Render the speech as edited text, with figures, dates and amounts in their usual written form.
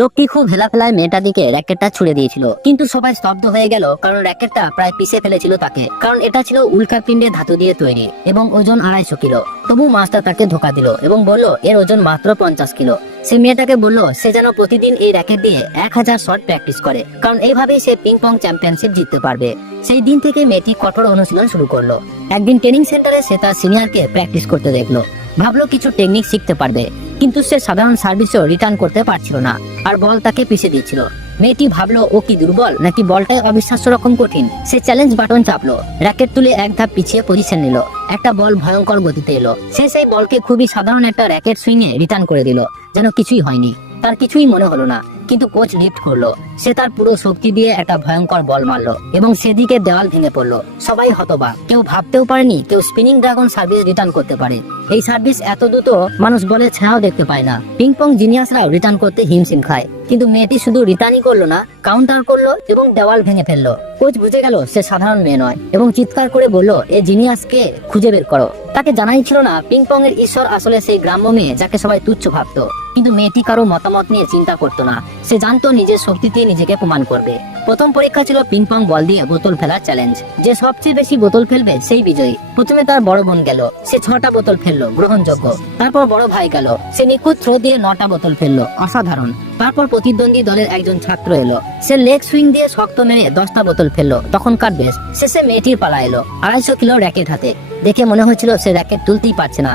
লোকটি খুব হেলাফেলায় মেয়েটার দিকে র্যাকেটটা ছুড়ে দিয়েছিল, কিন্তু সবাই স্তব্ধ হয়ে গেল, কারণ র্যাকেটটা প্রায় পিষে ফেলেছিল তাকে। কারণ এটা ছিল উল্কাপিণ্ডের ধাতু দিয়ে তৈরি এবং ওজন 250 কিলো। তবু মাস্টার তাকে ধোকা দিল এবং বলল এর ওজন মাত্র 50 কিলো। সে মেয়েটাকে বলল সে যেন প্রতিদিন এই র্যাকেট দিয়ে 1000 শট প্র্যাকটিস করে, কারণ এইভাবেই সে পিং পং চ্যাম্পিয়নশিপ জিততে পারবে। সেই দিন থেকে মেয়েটি কঠোর অনুশীলন শুরু করলো। একদিন ট্রেনিং সেন্টারে সে তার সিনিয়রকে প্র্যাকটিস করতে দেখলো। ভাবলো কিছু টেকনিক শিখতে পারবে, কিন্তু সে সাধারণ সার্ভিসও রিটার্ন করতে পারছিল না, আর বল তাকে পিছিয়ে দিচ্ছিল। মেয়েটি ভাবলো ও কি দুর্বল নাকি বলটাই অবিশ্বাস্য রকম কঠিন। সে চ্যালেঞ্জ বাটন চাপলো, র্যাকেট তুলে এক ধাপ পিছিয়ে পজিশন নিল। একটা বল ভয়ঙ্কর গতিতে এলো। সে সেই বলকে খুবই সাধারণ একটা র্যাকেট সুইংয়ে রিটার্ন করে দিল, যেন কিছুই হয়নি। তার কিছুই মনে হলো না, কিন্তু কোচ লিফট করলো। সে তার পুরো শক্তি দিয়ে একটা ভয়ঙ্কর বল মারলো এবং সেদিকে দেওয়াল ভেঙে পড়লো। সবাই হতবাক, কেউ ভাবতেও পারেনি কেউ স্পিনিং ড্রাগন সার্ভিস রিটার্ন করতে পারে। এই সার্ভিস এত দ্রুত মানুষ বলে ছায়াও দেখতে পায় না। পিং পং জিনিয়াসরাও রিটার্ন করতে হিমশিম খায়, কিন্তু মেয়েটি শুধু রিটার্নই করলো না, কাউন্টার করলো এবং দেওয়াল ভেঙে ফেললো। কোচ বুঝে গেল সে সাধারণ মেয়ে নয় এবং চিৎকার করে বলল এই জিনিয়াসকে খুঁজে বের করো। তাকে জানাই ছিল না পিং পং এর ঈশ্বর আসলে সেই গ্রাম্য মেয়ে যাকে সবাই তুচ্ছ ভাবতো। কিন্তু মেয়েটি কারো মতামত নিয়ে চিন্তা করতো না। সে জানতো নিজের শক্তিতে নিজেকে প্রমাণ করবে। প্রথম পরীক্ষা ছিল পিং পং বল দিয়ে বোতল ফেলার চ্যালেঞ্জ। যে সবচেয়ে বেশি বোতল ফেলবে সেই বিজয়ী। প্রথমে তার বড় বোন গেল, সে 6টা বোতল ফেললো, গ্রহণযোগ্য। তারপর বড় ভাই গেল, সে নিখুঁত থ্রো দিয়ে 9টা বোতল ফেললো, অসাধারণ। তারপর প্রতিদ্বন্দ্বী দলের একজন ছাত্র এলো, সে লেগ সুইং দিয়ে শক্ত মেরে 10টা বোতল ফেললো, তখনকার বেশ। শেষে মেয়েটির পালা এলো, 250 কিলো র্যাকেট হাতে। দেখে মনে হচ্ছিল সে র্যাকেট তুলতেই পারছে না।